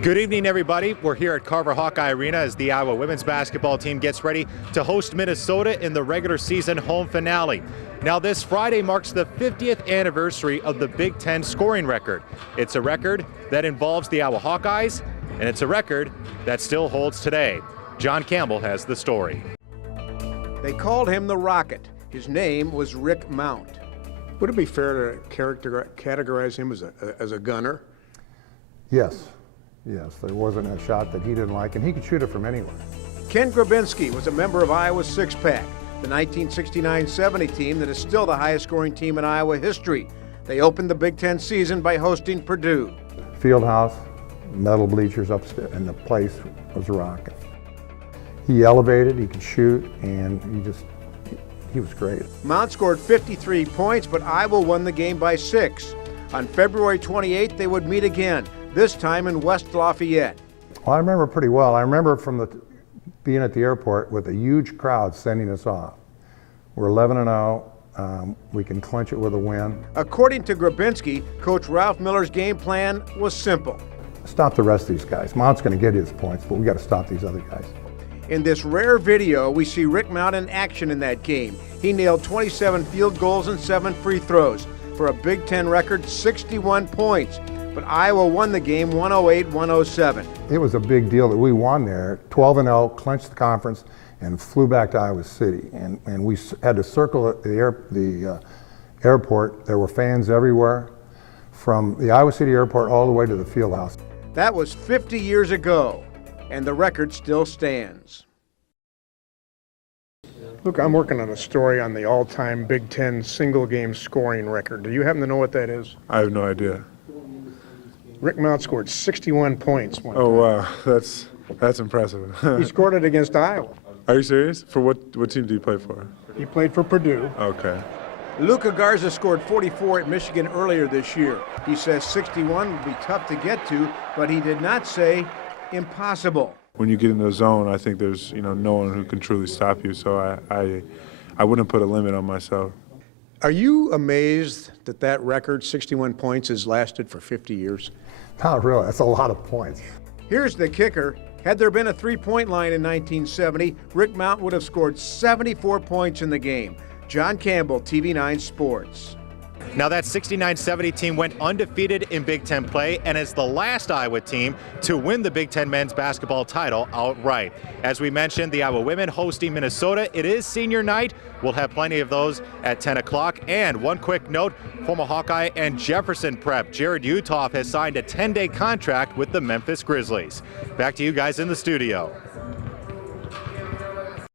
Good evening, everybody. We're here at Carver Hawkeye Arena as the Iowa women's basketball team gets ready to host Minnesota in the regular season home finale. Now, this Friday marks the 50th anniversary of the Big Ten scoring record. It's a record that involves the Iowa Hawkeyes, and it's a record that still holds today. John Campbell has the story. They called him the Rocket. His name was Rick Mount. Would it be fair to categorize him as a gunner? Yes. Yes, there wasn't a shot that he didn't like, and he could shoot it from anywhere. Ken Grabinski was a member of Iowa's six-pack, the 1969-70 team that is still the highest-scoring team in Iowa history. They opened the Big Ten season by hosting Purdue. Fieldhouse, metal bleachers upstairs, and the place was rocking. He elevated, he could shoot, and he was great. Mount scored 53 points, but Iowa won the game by 6. On February 28th, they would meet again, this time in West Lafayette. Well, I remember pretty well. I remember from being at the airport with a huge crowd sending us off. We're 11-0. We can clinch it with a win. According to Grabinski, Coach Ralph Miller's game plan was simple. Stop the rest of these guys. Mount's going to get his points, but we got to stop these other guys. In this rare video, we see Rick Mount in action in that game. He nailed 27 field goals and 7 free throws for a Big Ten record 61 points. But Iowa won the game 108-107. It was a big deal that we won there, 12-0, clinched the conference, and flew back to Iowa City. And we had to circle the airport. There were fans everywhere, from the Iowa City airport all the way to the field house. That was 50 years ago, and the record still stands. Look, I'm working on a story on the all-time Big Ten single-game scoring record. Do you happen to know what that is? I have no idea. Rick Mount scored 61 points one time. Oh wow, that's impressive. He scored it against Iowa. Are you serious? For what team do you play for? He played for Purdue. Okay. Luka Garza scored 44 at Michigan earlier this year. He says 61 would be tough to get to, but he did not say impossible. When you get in the zone, I think there's no one who can truly stop you. So I wouldn't put a limit on myself. Are you amazed that that record, 61 points, has lasted for 50 years? Not really. That's a lot of points. Here's the kicker. Had there been a three-point line in 1970, Rick Mount would have scored 74 points in the game. John Campbell, TV9 Sports. Now, that 69-70 team went undefeated in Big Ten play and is the last Iowa team to win the Big Ten men's basketball title outright. As we mentioned, the Iowa women hosting Minnesota. It is senior night. We'll have plenty of those at 10 o'clock. And one quick note, former Hawkeye and Jefferson prep, Jared Uthoff has signed a 10-day contract with the Memphis Grizzlies. Back to you guys in the studio.